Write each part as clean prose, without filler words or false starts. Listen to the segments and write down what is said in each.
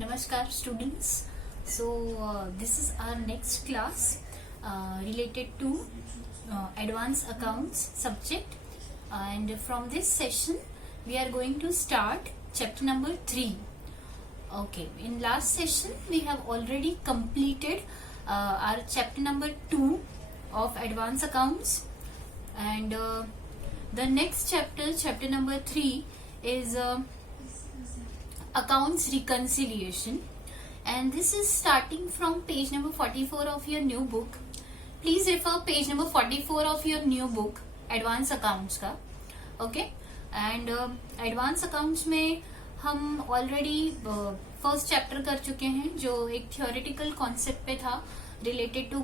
Namaskar students. This is our next class related to advanced accounts subject, and from this session we are going to start chapter number 3. Okay, in last session we have already completed our chapter number 2 of advanced accounts, and the next chapter number 3 is accounts reconciliation, and this is starting from page number 44 of your new book. Please refer page number 44 of your new book advanced accounts का. Okay, and advanced accounts में हम already first chapter कर चुके हैं जो एक theoretical concept पे था related to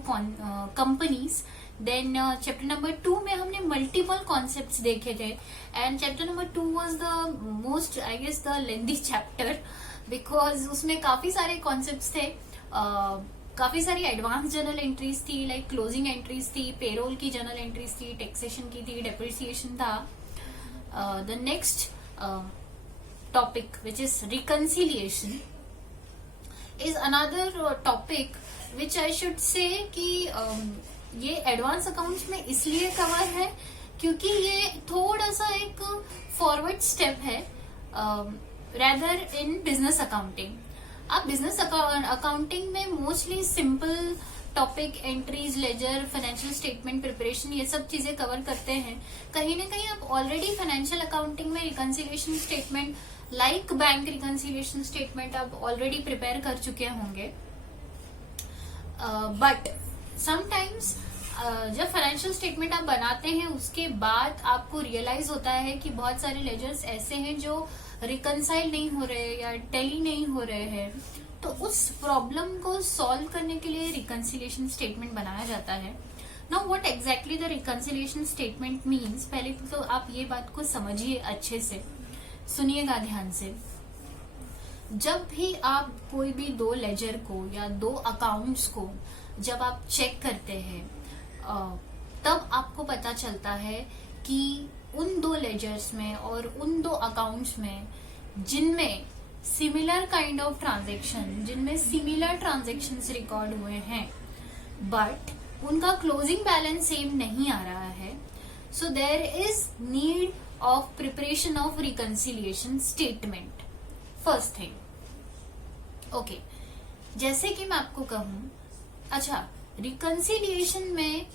companies. Then chapter number 2 में हमने मल्टीपल कॉन्सेप्ट्स देखे थे, and chapter number 2 was the most I guess the lengthy chapter because उसमें काफी सारे कॉन्सेप्ट्स थे. काफी सारी एडवांस जर्नल एंट्रीज थी, लाइक क्लोजिंग एंट्रीज थी, पेरोल की जर्नल एंट्रीज थी, टैक्सेशन की थी, डेप्रिसिएशन था. The next topic which is reconciliation is another topic which I should say कि ये एडवांस अकाउंट्स में इसलिए कवर है क्योंकि ये थोड़ा सा एक फॉरवर्ड स्टेप है रेदर इन बिजनेस अकाउंटिंग. आप बिजनेस अकाउंटिंग में mostly simple topic entries, ledger, financial statement preparation, ये सब चीजें कवर करते हैं. कहीं ना कहीं आप ऑलरेडी फाइनेंशियल अकाउंटिंग में reconciliation statement like bank reconciliation statement आप ऑलरेडी प्रिपेयर कर चुके होंगे. बट समटाइम्स जब फाइनेंशियल स्टेटमेंट आप बनाते हैं उसके बाद आपको रियलाइज होता है कि बहुत सारे लेजर्स ऐसे हैं जो रिकंसाइल नहीं हो रहे या टैली नहीं हो रहे हैं. तो उस प्रॉब्लम को सॉल्व करने के लिए रिकंसिलिएशन स्टेटमेंट बनाया जाता है. Now what exactly the reconciliation statement means, पहले तो आप ये बात को समझिए, अच्छे से सुनिएगा ध्यान से. जब भी आप कोई भी दो लेजर को या दो अकाउंट्स को जब आप चेक करते हैं तब आपको पता चलता है कि उन दो लेजर्स में और उन दो अकाउंट्स में जिनमें सिमिलर काइंड ऑफ ट्रांजैक्शन, जिनमें सिमिलर ट्रांजैक्शंस रिकॉर्ड हुए हैं बट उनका क्लोजिंग बैलेंस सेम नहीं आ रहा है, so there is need of preparation of reconciliation statement. First thing, okay, जैसे कि मैं आपको कहूं, अच्छा रिकंसिलिएशन में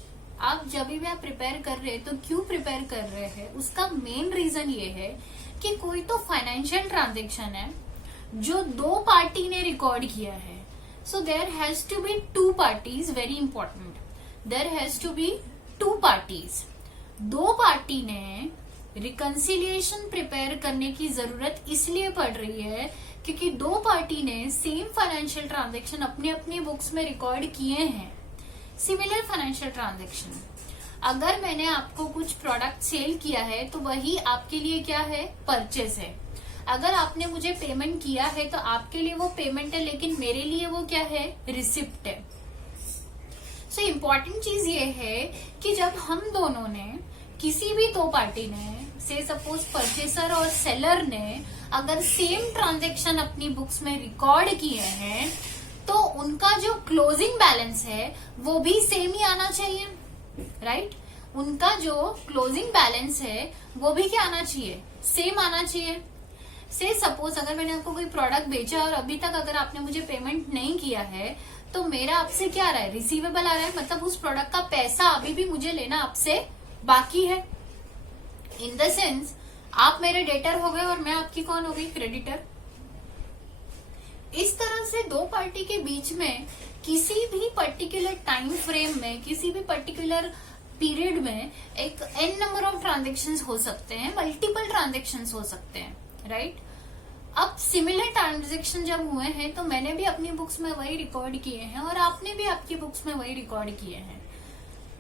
आप जब भी आप प्रिपेयर कर रहे हैं तो क्यों प्रिपेयर कर रहे हैं, उसका मेन रीजन ये है कि कोई तो फाइनेंशियल ट्रांजैक्शन है जो दो पार्टी ने रिकॉर्ड किया है. So there has to be two parties, very important, there has to be two parties. दो पार्टी ने रिकंसिलिएशन प्रिपेयर करने की जरूरत इसलिए पड़ रही है क्योंकि दो पार्टी ने सेम फाइनेंशियल ट्रांजैक्शन अपने अपने बुक्स में रिकॉर्ड किए हैं, सिमिलर फाइनेंशियल ट्रांजैक्शन. अगर मैंने आपको कुछ प्रोडक्ट सेल किया है तो वही आपके लिए क्या है, परचेज है. अगर आपने मुझे पेमेंट किया है तो आपके लिए वो पेमेंट है, लेकिन मेरे लिए वो क्या है, रिसिप्ट है. सो इम्पोर्टेंट चीज ये है कि जब हम दोनों ने, किसी भी दो पार्टी ने, से सपोज परचेसर और सेलर ने अगर सेम ट्रांजैक्शन अपनी बुक्स में रिकॉर्ड किए हैं तो उनका जो क्लोजिंग बैलेंस है वो भी सेम ही आना चाहिए, राइट? उनका जो क्लोजिंग बैलेंस है वो भी क्या आना चाहिए, सेम आना चाहिए. से सपोज अगर मैंने आपको कोई प्रोडक्ट बेचा और अभी तक अगर आपने मुझे पेमेंट नहीं किया है तो मेरा आपसे क्या आ रहा है, रिसीवेबल आ रहा है, मतलब उस प्रोडक्ट का पैसा अभी भी मुझे लेना आपसे बाकी है. इन द सेंस आप मेरे डेटर हो गए और मैं आपकी कौन हो गई, क्रेडिटर. इस तरह से दो पार्टी के बीच में किसी भी पर्टिकुलर टाइम फ्रेम में, किसी भी पर्टिकुलर पीरियड में एक एन नंबर ऑफ ट्रांजेक्शन्स हो सकते हैं, मल्टीपल ट्रांजेक्शन्स हो सकते हैं, राइट? अब सिमिलर ट्रांजेक्शन जब हुए हैं तो मैंने भी अपनी बुक्स में वही रिकॉर्ड किए हैं और आपने भी आपकी बुक्स में वही रिकॉर्ड किए हैं.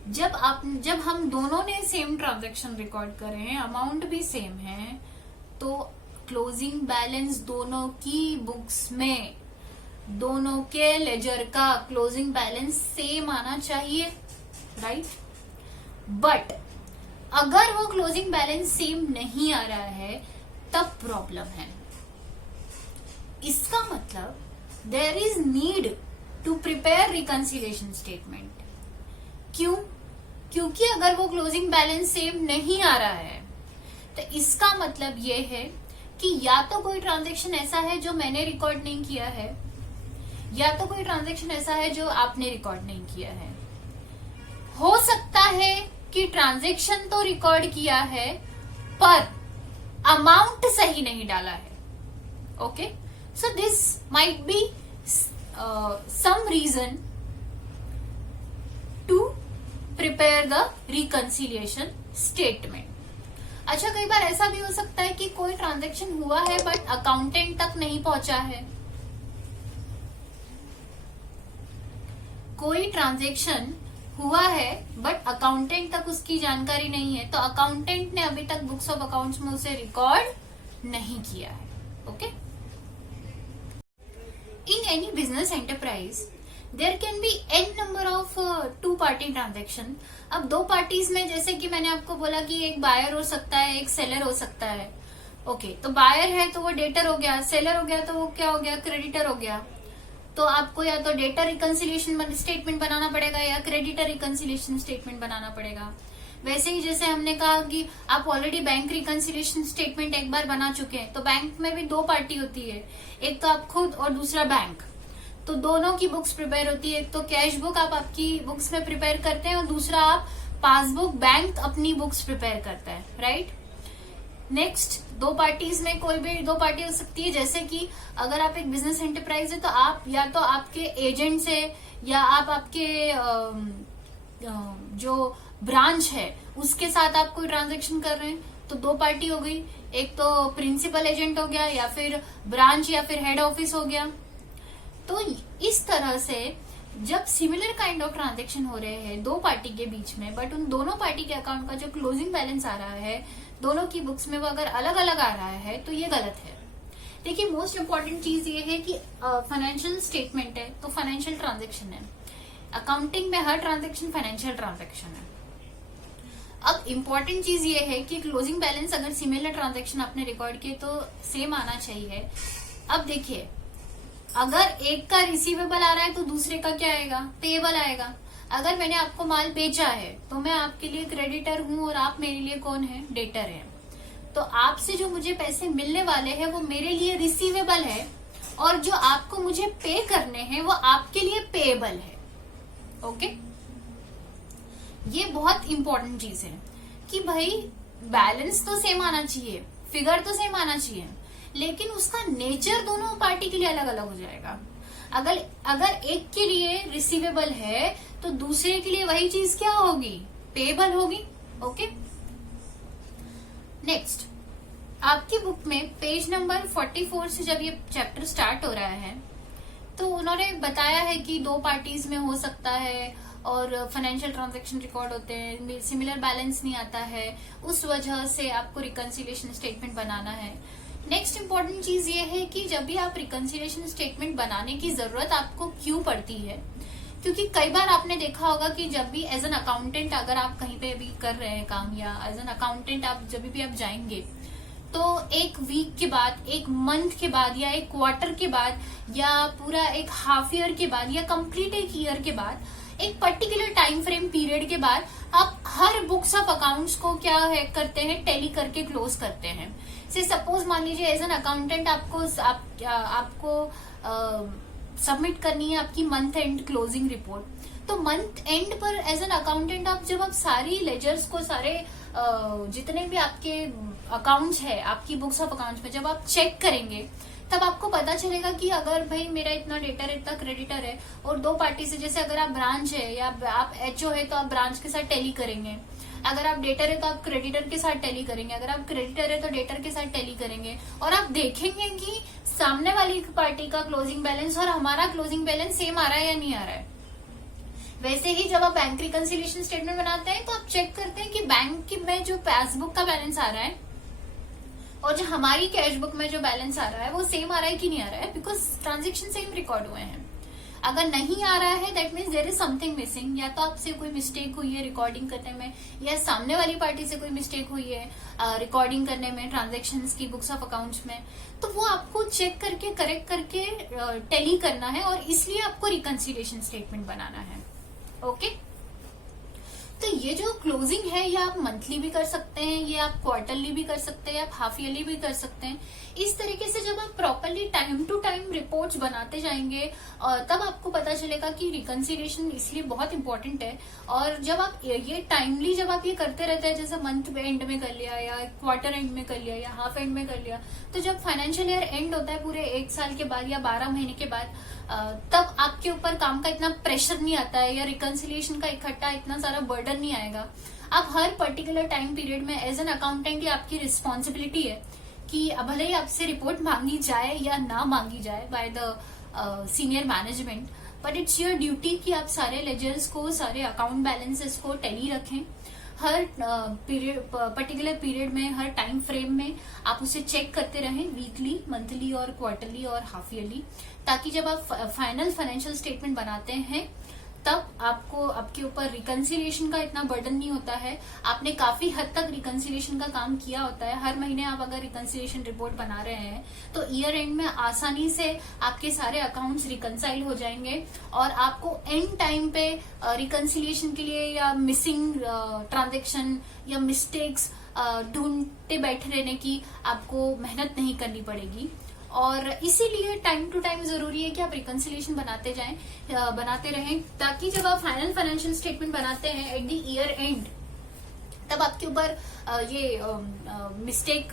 जब हम दोनों ने सेम ट्रांजैक्शन रिकॉर्ड करे हैं, अमाउंट भी सेम है, तो क्लोजिंग बैलेंस दोनों की बुक्स में, दोनों के लेजर का क्लोजिंग बैलेंस सेम आना चाहिए, राइट? बट अगर वो क्लोजिंग बैलेंस सेम नहीं आ रहा है तब प्रॉब्लम है. इसका मतलब there is need to prepare reconciliation statement. क्यों? क्योंकि अगर वो क्लोजिंग बैलेंस सेम नहीं आ रहा है तो इसका मतलब ये है कि या तो कोई ट्रांजैक्शन ऐसा है जो मैंने रिकॉर्ड नहीं किया है, या तो कोई ट्रांजैक्शन ऐसा है जो आपने रिकॉर्ड नहीं किया है। हो सकता है कि ट्रांजैक्शन तो रिकॉर्ड किया है पर अमाउंट सही नहीं डाला है। Okay, so this might be some reason to prepare the reconciliation statement. अच्छा, कई बार ऐसा भी हो सकता है कि कोई ट्रांजैक्शन हुआ है बट अकाउंटेंट तक नहीं पहुंचा है। कोई ट्रांजैक्शन हुआ है बट अकाउंटेंट तक उसकी जानकारी नहीं है, तो अकाउंटेंट ने अभी तक बुक्स ऑफ अकाउंट्स में उसे रिकॉर्ड नहीं किया है। Okay, in any business enterprise there can be n number of two party transaction. अब दो पार्टीज में, जैसे कि मैंने आपको बोला कि एक बायर हो सकता है, एक सेलर हो सकता है। ओके, तो बायर है तो वो डेटर हो गया, सेलर हो गया तो वो क्या हो गया, क्रेडिटर हो गया। तो आपको या तो डेटर रिकंसिलिएशन स्टेटमेंट बनाना पड़ेगा या क्रेडिटर रिकंसिलिएशन स्टेटमेंट बनाना पड़ेगा। वैसे ही जैसे हमने कहा कि आप ऑलरेडी बैंक रिकंसिलिएशन स्टेटमेंट एक बार बना चुके हैं, तो बैंक में भी दो पार्टी होती है, एक तो आप खुद और दूसरा बैंक। तो दोनों की बुक्स प्रिपेयर होती है। एक तो कैश बुक आप आपकी बुक्स में प्रिपेयर करते हैं और दूसरा आप पासबुक बैंक अपनी बुक्स प्रिपेयर करता है, राइट। नेक्स्ट, दो पार्टीज में कोई भी दो पार्टी हो सकती है, जैसे कि अगर आप एक बिजनेस एंटरप्राइज है तो आप या तो आपके एजेंट से या आप आपके जो ब्रांच है उसके साथ आप कोई ट्रांजेक्शन कर रहे हैं, तो दो पार्टी हो गई। एक तो प्रिंसिपल एजेंट हो गया या फिर ब्रांच या फिर हेड ऑफिस हो गया। तो इस तरह से जब सिमिलर काइंड ऑफ ट्रांजेक्शन हो रहे हैं दो पार्टी के बीच में, बट उन दोनों पार्टी के अकाउंट का जो क्लोजिंग बैलेंस आ रहा है दोनों की बुक्स में वो अगर अलग अलग आ रहा है तो ये गलत है। देखिए, मोस्ट इम्पोर्टेंट चीज ये है कि फाइनेंशियल स्टेटमेंट है तो फाइनेंशियल ट्रांजेक्शन है। अकाउंटिंग में हर ट्रांजेक्शन फाइनेंशियल ट्रांजेक्शन है। अब इम्पोर्टेंट चीज ये है कि क्लोजिंग बैलेंस अगर सिमिलर ट्रांजेक्शन आपने रिकॉर्ड किए तो सेम आना चाहिए। अब देखिए, अगर एक का रिसीवेबल आ रहा है तो दूसरे का क्या आएगा, पेएबल आएगा। अगर मैंने आपको माल बेचा है तो मैं आपके लिए क्रेडिटर हूं और आप मेरे लिए कौन है, डेटर है। तो आपसे जो मुझे पैसे मिलने वाले हैं वो मेरे लिए रिसीवेबल है और जो आपको मुझे पे करने हैं वो आपके लिए पेएबल है। ओके, ये बहुत इंपॉर्टेंट चीज है कि भाई बैलेंस तो सेम आना चाहिए, फिगर तो सेम आना चाहिए, लेकिन उसका नेचर दोनों पार्टी के लिए अलग अलग हो जाएगा। अगर एक के लिए रिसीवेबल है तो दूसरे के लिए वही चीज क्या होगी, पेएबल होगी। ओके, नेक्स्ट, आपकी बुक में पेज नंबर 44 से जब ये चैप्टर स्टार्ट हो रहा है तो उन्होंने बताया है कि दो पार्टीज में हो सकता है और फाइनेंशियल ट्रांजैक्शन रिकॉर्ड होते हैं, सिमिलर बैलेंस नहीं आता है, उस वजह से आपको रिकंसिलिएशन स्टेटमेंट बनाना है। नेक्स्ट इंपॉर्टेंट चीज ये है कि जब भी आप रिकंसिलिएशन स्टेटमेंट बनाने की जरूरत आपको क्यों पड़ती है, क्योंकि कई बार आपने देखा होगा कि जब भी एज एन अकाउंटेंट अगर आप कहीं पे भी कर रहे हैं काम, या एज एन अकाउंटेंट आप जब भी आप जाएंगे तो एक वीक के बाद, एक मंथ के बाद, या एक क्वार्टर के बाद, या पूरा एक हाफ ईयर के बाद, या कंप्लीट एक ईयर के बाद, एक पर्टिकुलर टाइम फ्रेम पीरियड के बाद आप हर बुक्स ऑफ अकाउंट्स को क्या है करते हैं, टैली करके क्लोज करते हैं। से सपोज मान लीजिए एज एन अकाउंटेंट आपको सबमिट करनी है आपकी मंथ एंड क्लोजिंग रिपोर्ट। तो मंथ एंड पर एज एन अकाउंटेंट जब आप सारी लेजर्स को, सारे जितने भी आपके अकाउंट्स है आपकी बुक्स ऑफ अकाउंट्स में जब आप चेक करेंगे तब आपको पता चलेगा कि अगर भाई मेरा इतना डेटर है, इतना क्रेडिटर है, और दो पार्टी से, जैसे अगर आप ब्रांच है या आप एचओ है तो आप ब्रांच के साथ टैली करेंगे, अगर आप डेटर है तो आप क्रेडिटर के साथ टैली करेंगे, अगर आप क्रेडिटर है तो डेटर के साथ टैली करेंगे, और आप देखेंगे कि सामने वाली पार्टी का क्लोजिंग बैलेंस और हमारा क्लोजिंग बैलेंस सेम आ रहा है या नहीं आ रहा है। वैसे ही जब आप बैंक रिकंसिलिएशन स्टेटमेंट बनाते हैं तो आप चेक करते हैं कि बैंक में जो पासबुक का बैलेंस आ रहा है और जो हमारी कैश बुक में जो बैलेंस आ रहा है वो सेम आ रहा है कि नहीं आ रहा है, बिकॉज ट्रांजेक्शन सेम रिकॉर्ड हुए हैं। अगर नहीं आ रहा है that means there is something missing, या तो आपसे कोई मिस्टेक हुई है रिकॉर्डिंग करने में, या सामने वाली पार्टी से कोई मिस्टेक हुई है रिकॉर्डिंग करने में, ट्रांजेक्शन्स की, बुक्स ऑफ अकाउंट्स में, तो वो आपको चेक करके करेक्ट करके टैली करना है, और इसलिए आपको रिकंसिलिएशन स्टेटमेंट बनाना है। ओके, तो ये जो क्लोजिंग है ये आप मंथली भी कर सकते हैं, ये आप क्वार्टरली भी कर सकते हैं, आप हाफ ईयरली भी कर सकते हैं। इस तरीके से जब आप properly time to time reports बनाते जाएंगे तब आपको पता चलेगा कि रिकंसिलिएशन इसलिए बहुत इंपॉर्टेंट है। और जब आप ये टाइमली जब आप ये करते रहते हैं, जैसे मंथ एंड में कर लिया, या क्वार्टर एंड में कर लिया, या हाफ एंड में कर लिया, तो जब फाइनेंशियल ईयर एंड होता है पूरे 1 साल के बाद या 12 महीने के बाद, तब आपके ऊपर काम का इतना प्रेशर नहीं आता है, या रिकंसिलिएशन का इकट्ठा इतना सारा बर्डन नहीं आएगा। आप हर पर्टिकुलर टाइम पीरियड में एज एन अकाउंटेंट, ये आपकी रिस्पॉन्सिबिलिटी है कि भले ही आपसे रिपोर्ट मांगी जाए या ना मांगी जाए by the senior management, but it's your duty कि आप सारे लेजर्स को, सारे अकाउंट बैलेंसेस को टैली रखें। हर पर्टिकुलर पीरियड में, हर टाइम फ्रेम में आप उसे चेक करते रहें, वीकली, मंथली और क्वार्टरली और हाफ ईयरली, ताकि जब आप फाइनल फाइनेंशियल स्टेटमेंट बनाते हैं तब आपको, आपके ऊपर रिकंसिलिएशन का इतना बर्डन नहीं होता है। आपने काफी हद तक रिकंसिलिएशन का काम किया होता है। हर महीने आप अगर रिकंसिलिएशन रिपोर्ट बना रहे हैं तो ईयर एंड में आसानी से आपके सारे अकाउंट्स रिकंसाइल हो जाएंगे, और आपको एंड टाइम पे रिकंसिलिएशन के लिए या मिसिंग ट्रांजेक्शन या मिस्टेक्स ढूंढते बैठे रहने की आपको मेहनत नहीं करनी पड़ेगी। और इसीलिए टाइम टू टाइम जरूरी है कि आप रिकंसिलिएशन बनाते जाएं, बनाते रहें, ताकि जब आप फाइनल फाइनेंशियल स्टेटमेंट बनाते हैं एट द ईयर एंड, तब आपके ऊपर ये मिस्टेक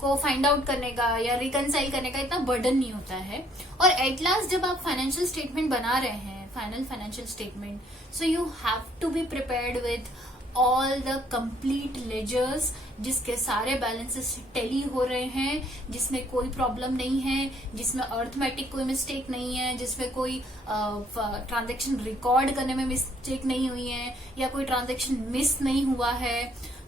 को फाइंड आउट करने का या रिकंसाइल करने का इतना बर्डन नहीं होता है। और एट लास्ट जब आप फाइनेंशियल स्टेटमेंट बना रहे हैं, final financial statement, so you have to be prepared with all the complete ledgers, जिसके सारे बैलेंसेस टैली हो रहे हैं, जिसमें कोई प्रॉब्लम नहीं है, जिसमें अर्थमेटिक कोई मिस्टेक नहीं है, जिसमें कोई ट्रांजैक्शन रिकॉर्ड करने में मिस्टेक नहीं हुई है, या कोई ट्रांजैक्शन मिस नहीं हुआ है।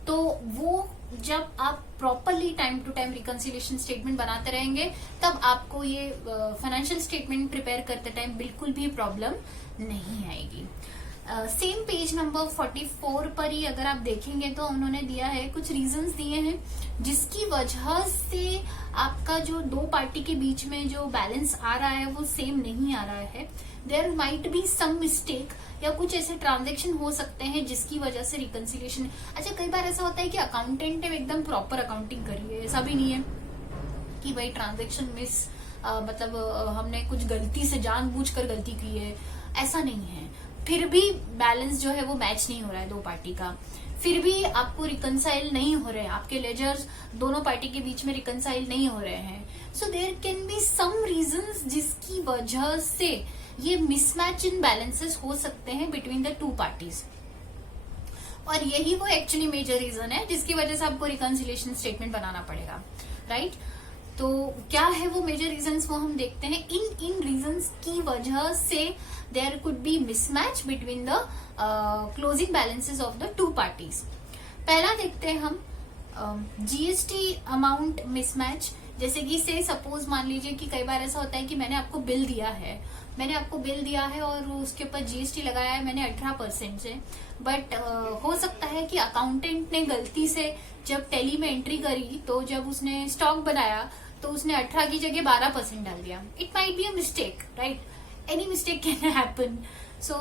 तो वो जब आप properly time to time reconciliation statement बनाते रहेंगे, तब आपको ये फाइनेंशियल स्टेटमेंट प्रिपेयर करते टाइम बिल्कुल भी प्रॉब्लम नहीं आएगी। सेम पेज नंबर 44 पर ही अगर आप देखेंगे तो उन्होंने दिया है, कुछ रीजंस दिए हैं जिसकी वजह से आपका जो दो पार्टी के बीच में जो बैलेंस आ रहा है वो सेम नहीं आ रहा है। There might be some mistake, या कुछ ऐसे ट्रांजेक्शन हो सकते हैं जिसकी वजह से रिकंसिलिएशन। अच्छा, कई बार ऐसा होता है कि अकाउंटेंट ने एकदम प्रॉपर अकाउंटिंग करी है, ऐसा भी नहीं है कि भाई ट्रांजेक्शन मिस मतलब हमने कुछ गलती से जानबूझकर गलती की है, ऐसा नहीं है। फिर भी बैलेंस जो है वो मैच नहीं हो रहा है दो पार्टी का, फिर भी आपको रिकंसाइल नहीं हो रहे हैं, आपके लेजर्स दोनों पार्टी के बीच में रिकंसाइल नहीं हो रहे हैं। So there can be some reasons जिसकी वजह से ये मिसमैच इन बैलेंसेस हो सकते हैं बिटवीन द टू पार्टीज, और यही वो एक्चुअली मेजर रीजन है जिसकी वजह से आपको रिकंसिलिएशन स्टेटमेंट बनाना पड़ेगा, राइट? तो क्या है वो मेजर रीजंस, वो हम देखते हैं। इन रीजंस की वजह से there could be mismatch between the closing balances of the two parties. पहला देखते हैं हम जीएसटी अमाउंट मिसमैच। जैसे कि से सपोज मान लीजिए कि कई बार ऐसा होता है कि मैंने आपको बिल दिया है और उसके ऊपर जीएसटी लगाया है मैंने 18% से, बट हो सकता है कि अकाउंटेंट ने गलती से जब टैली में एंट्री करी तो जब उसने स्टॉक बनाया तो उसने 18 की जगह 12% डाल दिया। It might be a mistake, right? Any mistake can happen. So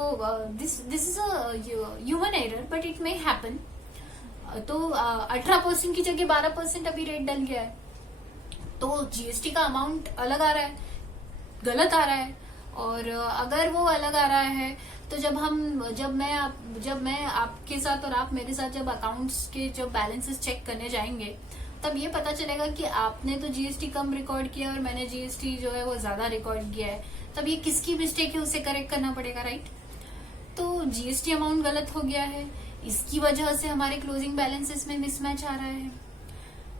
this is a human error, but it may happen. तो 18% की जगह 12% अभी रेट डल गया है, तो जीएसटी का अमाउंट अलग आ रहा है, गलत आ रहा है। और अगर वो अलग आ रहा है तो जब मैं आपके साथ और आप मेरे साथ जब अकाउंट्स के जब बैलेंसेस चेक करने जाएंगे, तब ये पता चलेगा कि आपने तो जीएसटी कम रिकॉर्ड किया और मैंने जीएसटी जो है वो ज्यादा रिकॉर्ड किया है। तब ये किसकी मिस्टेक है उसे करेक्ट करना पड़ेगा, राइट? तो जीएसटी अमाउंट गलत हो गया है, इसकी वजह से हमारे क्लोजिंग बैलेंसेस में मिसमैच आ रहा है।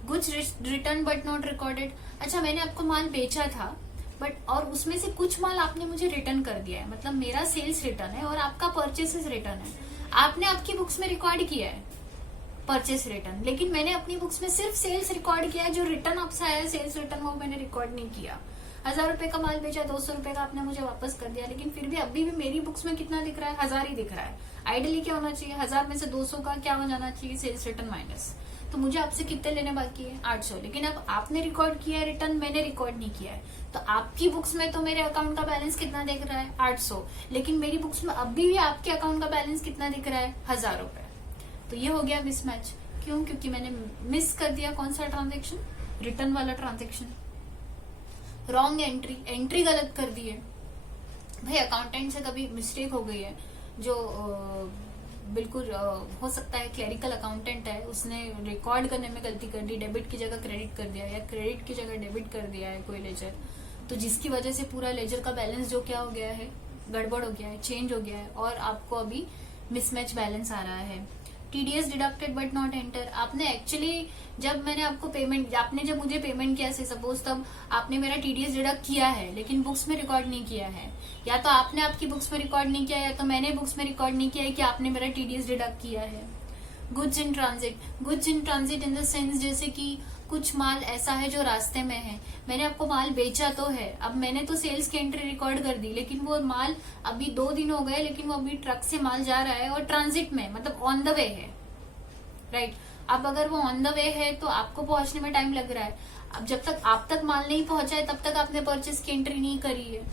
Goods return but not recorded. अच्छा, मैंने आपको माल बेचा था बट और उसमें से कुछ माल आपने मुझे रिटर्न कर दिया है, मतलब मेरा सेल्स रिटर्न है और आपका परचेसेस रिटर्न है। आपने आपकी बुक्स में रिकॉर्ड किया है परचेस रिटर्न, लेकिन मैंने अपनी बुक्स में सिर्फ सेल्स रिकॉर्ड किया है, जो रिटर्न आपसे आया है सेल्स रिटर्न वो मैंने रिकॉर्ड नहीं किया। 1000 रुपए का माल बेचा, 200 रुपए का आपने मुझे वापस कर दिया, लेकिन फिर भी अभी भी मेरी बुक्स में कितना दिख रहा है, 1000 ही दिख रहा है। आइडियली क्या होना चाहिए, 1000 में से 200 का क्या हो जाना चाहिए, सेल्स रिटर्न माइनस। तो मुझे आपसे कितने लेने बाकी है, 800। लेकिन अब आपने रिकॉर्ड किया है रिटर्न, मैंने रिकॉर्ड नहीं किया है, तो आपकी बुक्स में तो मेरे अकाउंट का बैलेंस कितना दिख रहा है, 800। लेकिन मेरी बुक्स में अभी भी आपके अकाउंट का बैलेंस कितना दिख रहा है, 1000 रुपए। तो ये हो गया मिसमैच। क्यों? क्योंकि मैंने मिस कर दिया कौन सा ट्रांजेक्शन, रिटर्न वाला ट्रांजेक्शन। रॉन्ग एंट्री गलत कर दी है। भाई अकाउंटेंट से कभी मिस्टेक हो गई है, जो बिल्कुल हो सकता है क्लरिकल अकाउंटेंट है, उसने रिकॉर्ड करने में गलती कर दी, डेबिट की जगह क्रेडिट कर दिया या क्रेडिट की जगह डेबिट कर दिया है कोई लेजर, तो जिसकी वजह से पूरा लेजर का बैलेंस जो क्या हो गया है, गड़बड़ हो गया है, चेंज हो गया है, और आपको अभी मिसमैच बैलेंस आ रहा है। TDS deducted but not enter. आपने एक्चुअली जब मैंने आपको पेमेंट, आपने जब मुझे पेमेंट किया से सपोज, तब आपने मेरा टीडीएस डिडक्ट किया है, लेकिन बुक्स में रिकॉर्ड नहीं किया है। या तो आपने आपकी बुक्स में रिकॉर्ड नहीं किया, या तो मैंने बुक्स में रिकॉर्ड नहीं किया है कि आपने मेरा टीडीएस डिडक्ट किया है। Goods in transit in the sense जैसे कि कुछ माल ऐसा है जो रास्ते में है, मैंने आपको माल बेचा तो है, अब मैंने तो सेल्स की एंट्री रिकॉर्ड कर दी, लेकिन वो माल अभी 2 दिन हो गए, लेकिन वो अभी ट्रक से माल जा रहा है और ट्रांजिट में, मतलब ऑन द वे है, राइट। अब अगर वो ऑन द वे है तो आपको पहुंचने में टाइम लग रहा है। अब जब तक आप तक माल नहीं पहुंचा है तब तक आपने परचेस की एंट्री नहीं करी है,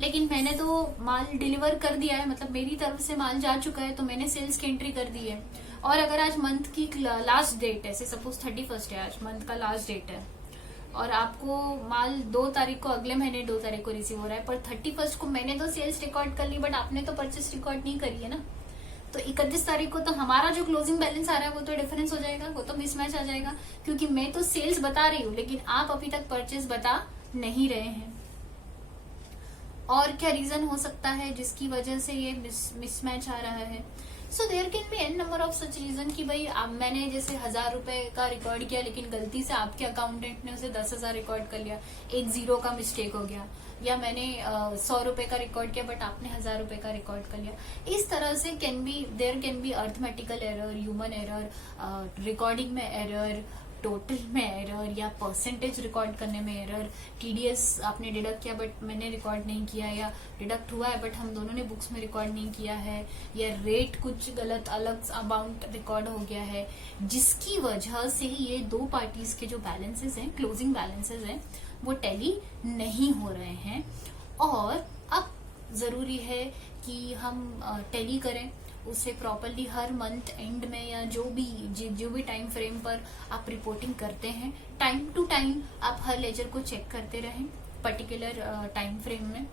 लेकिन मैंने तो माल डिलीवर कर दिया है, मतलब मेरी तरफ से माल जा चुका है, तो मैंने सेल्स की एंट्री कर दी है। और अगर आज मंथ की लास्ट डेट है, सपोज 31 है, आज मंथ का लास्ट डेट है, और आपको माल 2 तारीख को, अगले महीने 2 तारीख को रिसीव हो रहा है, पर 31 को मैंने तो सेल्स रिकॉर्ड कर ली, बट आपने तो परचेस रिकॉर्ड नहीं करी है ना। तो 31 तारीख को तो हमारा जो क्लोजिंग बैलेंस आ रहा है वो तो डिफरेंस हो जाएगा, वो तो मिसमैच आ जाएगा, क्योंकि मैं तो सेल्स बता रही हूँ लेकिन आप अभी तक परचेस बता नहीं रहे हैं। और क्या रीजन हो सकता है जिसकी वजह से ये मिसमैच आ रहा है? So there can be n number of such reason कि भाई मैंने जैसे 1000 रुपए का रिकॉर्ड किया, लेकिन गलती से आपके अकाउंटेंट ने उसे 10,000 रिकॉर्ड कर लिया, एक 0 का मिस्टेक हो गया, या मैंने 100 रुपए का रिकॉर्ड किया बट आपने 1000 रुपए का रिकॉर्ड कर लिया। इस तरह से there can be arithmetical error, human error, recording में एरर, टोटल में एरर, या परसेंटेज रिकॉर्ड करने में एरर, टीडीएस आपने डिडक्ट किया बट मैंने रिकॉर्ड नहीं किया, या डिडक्ट हुआ है बट हम दोनों ने बुक्स में रिकॉर्ड नहीं किया है, या रेट कुछ गलत अलग अमाउंट रिकॉर्ड हो गया है, जिसकी वजह से ये 2 पार्टीज के जो बैलेंसेस हैं, क्लोजिंग बैलेंसेस हैं, वो टैली नहीं हो रहे हैं। और अब जरूरी है कि हम टैली करें उसे प्रॉपरली हर मंथ एंड में, या जो भी टाइम फ्रेम पर आप रिपोर्टिंग करते हैं, टाइम टू टाइम आप हर लेजर को चेक करते रहें पर्टिकुलर टाइम फ्रेम में,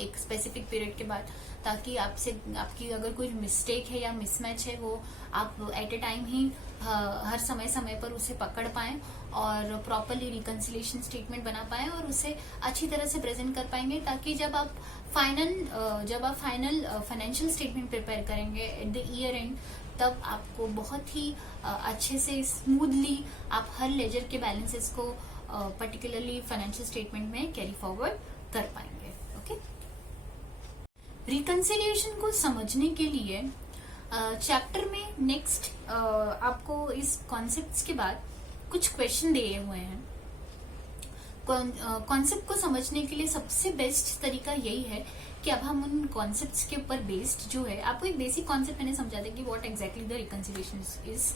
एक स्पेसिफिक पीरियड के बाद, ताकि आपकी अगर कोई मिस्टेक है या मिसमैच है वो आप एट ए टाइम ही हर समय पर उसे पकड़ पाएं और प्रॉपरली रिकंसिलिएशन स्टेटमेंट बना पाएं और उसे अच्छी तरह से प्रेजेंट कर पाएंगे, ताकि जब आप फाइनल फाइनेंशियल स्टेटमेंट प्रिपेयर करेंगे एट द ईयर एंड, तब आपको बहुत ही अच्छे से स्मूथली आप हर लेजर के बैलेंसेस को पर्टिकुलरली फाइनेंशियल स्टेटमेंट में कैरी फॉरवर्ड कर पाएंगे। ओके, रिकंसिलिएशन को समझने के लिए चैप्टर में नेक्स्ट आपको इस कॉन्सेप्ट्स के बाद कुछ क्वेश्चन दिए हुए हैं। कॉन्सेप्ट को समझने के लिए सबसे बेस्ट तरीका यही है कि अब हम उन कॉन्सेप्ट्स के ऊपर बेस्ड जो है, आपको एक बेसिक कॉन्सेप्ट मैंने समझा दिया कि what exactly the reconciliation is.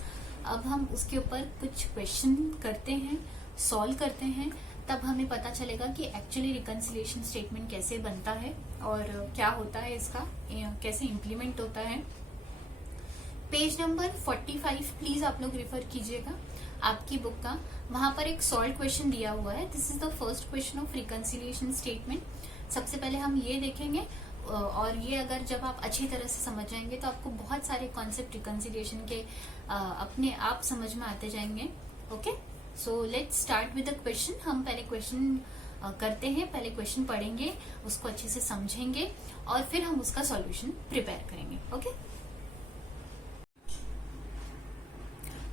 अब हम उसके ऊपर कुछ क्वेश्चन करते हैं, सॉल्व करते हैं, तब हमें पता चलेगा कि एक्चुअली रिकंसिलिएशन स्टेटमेंट कैसे बनता है और क्या होता है इसका, कैसे इम्प्लीमेंट होता है। पेज नंबर 45 प्लीज आप लोग रेफर कीजिएगा आपकी बुक का, वहां पर एक सॉल्व क्वेश्चन दिया हुआ है। This is the first question of reconciliation statement. सबसे पहले हम ये देखेंगे, और ये अगर जब आप अच्छी तरह से समझ जाएंगे तो आपको बहुत सारे कॉन्सेप्ट रिकंसिलिएशन के अपने आप समझ में आते जाएंगे। Okay, so let's start with the question. हम पहले क्वेश्चन करते हैं, पहले क्वेश्चन पढ़ेंगे, उसको अच्छे से समझेंगे और फिर हम उसका सॉल्यूशन प्रिपेयर करेंगे। Okay,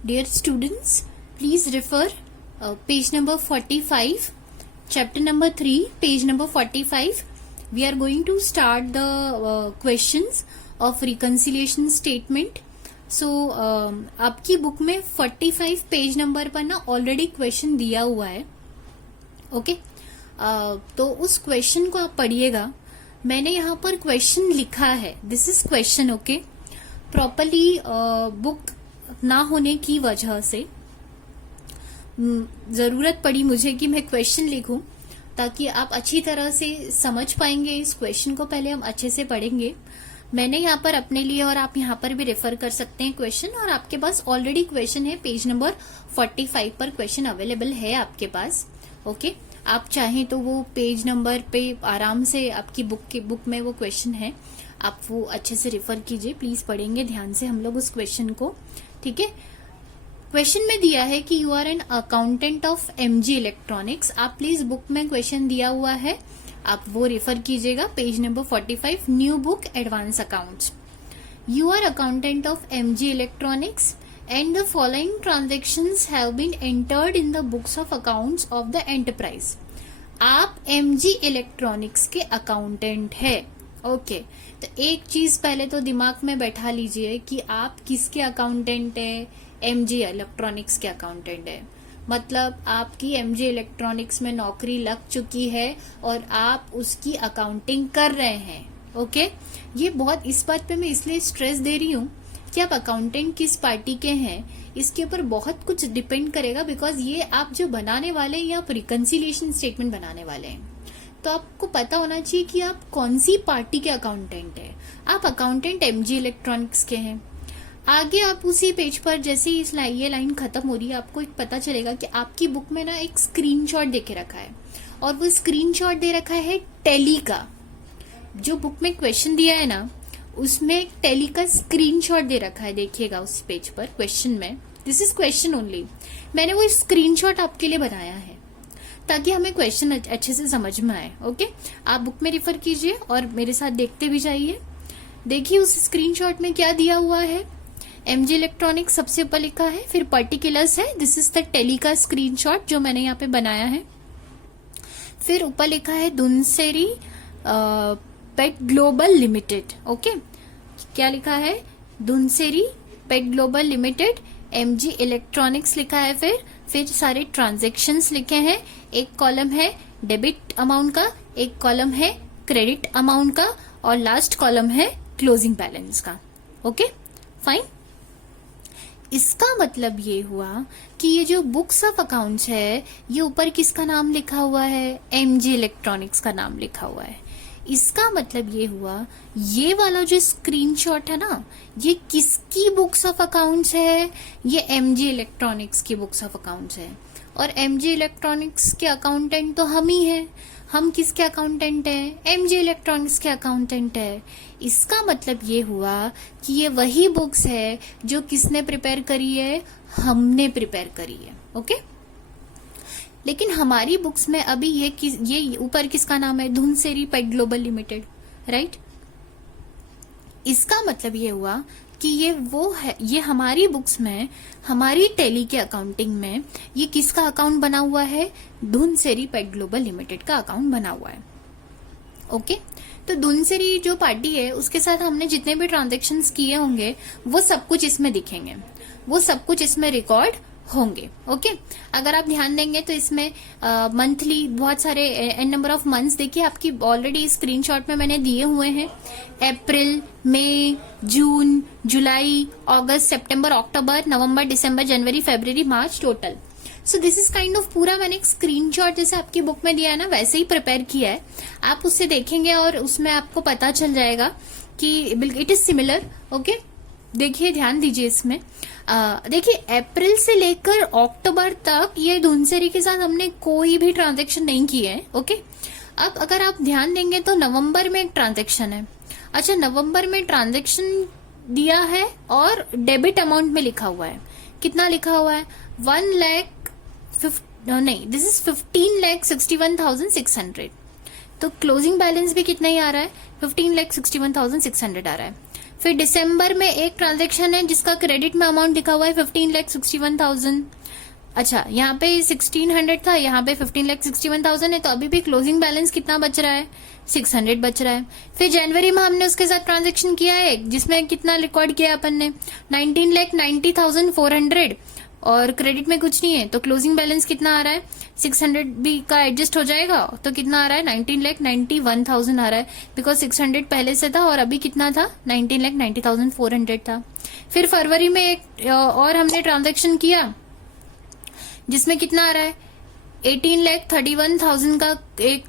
dear students, please refer page number 45, chapter number 3, page number 45. We are going to start the questions of reconciliation statement. So आपकी बुक में 45 पेज नंबर पर ना ऑलरेडी क्वेश्चन दिया हुआ है। ओके, तो उस क्वेश्चन को आप पढ़िएगा। मैंने यहाँ पर क्वेश्चन लिखा है, this is question, okay. Properly book ना होने की वजह से जरूरत पड़ी मुझे कि मैं क्वेश्चन लिखूं, ताकि आप अच्छी तरह से समझ पाएंगे इस क्वेश्चन को। पहले हम अच्छे से पढ़ेंगे। मैंने यहाँ पर अपने लिए, और आप यहाँ पर भी रेफर कर सकते हैं क्वेश्चन, और आपके पास ऑलरेडी क्वेश्चन है, पेज नंबर 45 पर क्वेश्चन अवेलेबल है आपके पास, ओके। आप चाहें तो वो पेज नंबर पे आराम से आपकी बुक में वो क्वेश्चन है, आप वो अच्छे से रेफर कीजिए। प्लीज पढ़ेंगे ध्यान से हम लोग उस क्वेश्चन को, ठीक है। क्वेश्चन में दिया है कि you are an accountant of MG electronics. आप प्लीज बुक में क्वेश्चन दिया हुआ है, आप वो रेफर कीजिएगा, page number 45, new book advance accounts. You are accountant of MG electronics and the following transactions have been entered in the books of accounts of the enterprise। आप MG electronics के accountant है, okay. तो एक चीज पहले तो दिमाग में बैठा लीजिए कि आप किसके अकाउंटेंट है, MG इलेक्ट्रॉनिक्स के अकाउंटेंट है। मतलब आपकी MG इलेक्ट्रॉनिक्स में नौकरी लग चुकी है और आप उसकी अकाउंटिंग कर रहे हैं, ओके। ये बहुत, इस बात पे मैं इसलिए स्ट्रेस दे रही हूँ कि आप अकाउंटेंट किस पार्टी के हैं, इसके ऊपर बहुत कुछ डिपेंड करेगा। बिकॉज ये आप जो बनाने वाले हैं, या आप रिकंसिलिएशन स्टेटमेंट बनाने वाले हैं, तो आपको पता होना चाहिए कि आप कौन सी पार्टी के अकाउंटेंट हैं। आप अकाउंटेंट MG इलेक्ट्रॉनिक्स के हैं। आगे आप उसी पेज पर, जैसे ही ये लाइन खत्म हो रही है, आपको एक पता चलेगा कि आपकी बुक में ना एक स्क्रीनशॉट दे के रखा है, और वो स्क्रीनशॉट दे रखा है टैली का। जो बुक में क्वेश्चन दिया है ना, उसमें एक टैली का स्क्रीनशॉट दे रखा है, देखिएगा उस पेज पर क्वेश्चन में। This is question only. मैंने वो स्क्रीनशॉट आपके लिए बनाया है ताकि हमें क्वेश्चन अच्छे से समझ में आए, ओके। आप बुक में रेफर कीजिए और मेरे साथ देखते भी जाइए। देखिए उस स्क्रीनशॉट में क्या दिया हुआ है। MG इलेक्ट्रॉनिक्स सबसे ऊपर लिखा है, फिर पर्टिकुलर्स है, दिस इज द टैली का स्क्रीनशॉट जो मैंने यहाँ पे बनाया है। फिर ऊपर लिखा है दुनसेरी पेट ग्लोबल लिमिटेड, ओके। क्या लिखा है, दुनसेरी पेट ग्लोबल लिमिटेड, MG इलेक्ट्रॉनिक्स लिखा है। फिर सारे ट्रांजैक्शंस लिखे हैं। एक कॉलम है डेबिट अमाउंट का, एक कॉलम है क्रेडिट अमाउंट का, और लास्ट कॉलम है क्लोजिंग बैलेंस का, ओके फाइन। इसका मतलब ये हुआ कि ये जो बुक्स ऑफ अकाउंट्स है, ये ऊपर किसका नाम लिखा हुआ है, MG इलेक्ट्रॉनिक्स का नाम लिखा हुआ है। इसका मतलब ये हुआ, ये वाला जो स्क्रीनशॉट है ना, ये किसकी बुक्स ऑफ अकाउंट्स है, ये MG इलेक्ट्रॉनिक्स की बुक्स ऑफ अकाउंट्स है। और MG इलेक्ट्रॉनिक्स के अकाउंटेंट तो हम ही हैं। हम किसके अकाउंटेंट हैं, MG इलेक्ट्रॉनिक्स के अकाउंटेंट है। इसका मतलब ये हुआ कि ये वही बुक्स है जो किसने प्रिपेयर करी है, हमने प्रिपेयर करी है, ओके। लेकिन हमारी बुक्स में अभी ये ऊपर किसका नाम है, धुनसेरी पेट ग्लोबल लिमिटेड, राइट। इसका मतलब ये हुआ कि ये वो है, ये हमारी बुक्स में, हमारी टैली के अकाउंटिंग में ये किसका अकाउंट बना हुआ है, धुनसेरी पेट ग्लोबल लिमिटेड का अकाउंट बना हुआ है, ओके। तो धुनसेरी जो पार्टी है, उसके साथ हमने जितने भी ट्रांजेक्शन्स किए होंगे वो सब कुछ इसमें दिखेंगे, वो सब कुछ इसमें रिकॉर्ड होंगे, ओके। अगर आप ध्यान देंगे तो इसमें मंथली बहुत सारे एन नंबर ऑफ मंथ्स, देखिए आपकी ऑलरेडी स्क्रीनशॉट में मैंने दिए हुए हैं। अप्रैल, मई, जून, जुलाई, अगस्त, सितंबर, अक्टूबर, नवंबर, दिसंबर, जनवरी, फरवरी, मार्च total. So this is kind of पूरा मैंने एक स्क्रीनशॉट जैसे आपकी बुक में दिया है ना, वैसे ही प्रिपेयर किया है। आप उससे देखेंगे और उसमें आपको पता चल जाएगा कि इट इज सिमिलर, ओके। देखिए ध्यान दीजिए इसमें। देखिए अप्रैल से लेकर अक्टूबर तक ये धुनसेरी के साथ हमने कोई भी ट्रांजैक्शन नहीं किए है, ओके। अब अगर आप ध्यान देंगे तो नवंबर में एक ट्रांजैक्शन है। अच्छा, नवंबर में ट्रांजैक्शन दिया है और डेबिट अमाउंट में लिखा हुआ है, कितना लिखा हुआ है, 15,61,600। तो क्लोजिंग बैलेंस भी कितना ही आ रहा है, 15,61,600 आ रहा है। फिर दिसंबर में एक ट्रांजैक्शन है जिसका क्रेडिट में अमाउंट लिखा हुआ है 15,61,000। अच्छा, यहाँ पे 1,600 था, यहाँ पे 15,61,000 है, तो अभी भी क्लोजिंग बैलेंस कितना बच रहा है, 600 बच रहा है। फिर जनवरी में हमने उसके साथ ट्रांजैक्शन किया है जिसमें कितना रिकॉर्ड किया अपन ने, 19,90,400 और क्रेडिट में कुछ नहीं है, तो क्लोजिंग बैलेंस कितना आ रहा है, 600 भी का एडजस्ट हो जाएगा तो कितना आ रहा है, 19,91,000 आ रहा है, बिकॉज 600 पहले से था और अभी कितना था, 19,90,400 था। फिर फरवरी में एक और हमने ट्रांजेक्शन किया जिसमें कितना आ रहा है, 18,31,000 का एक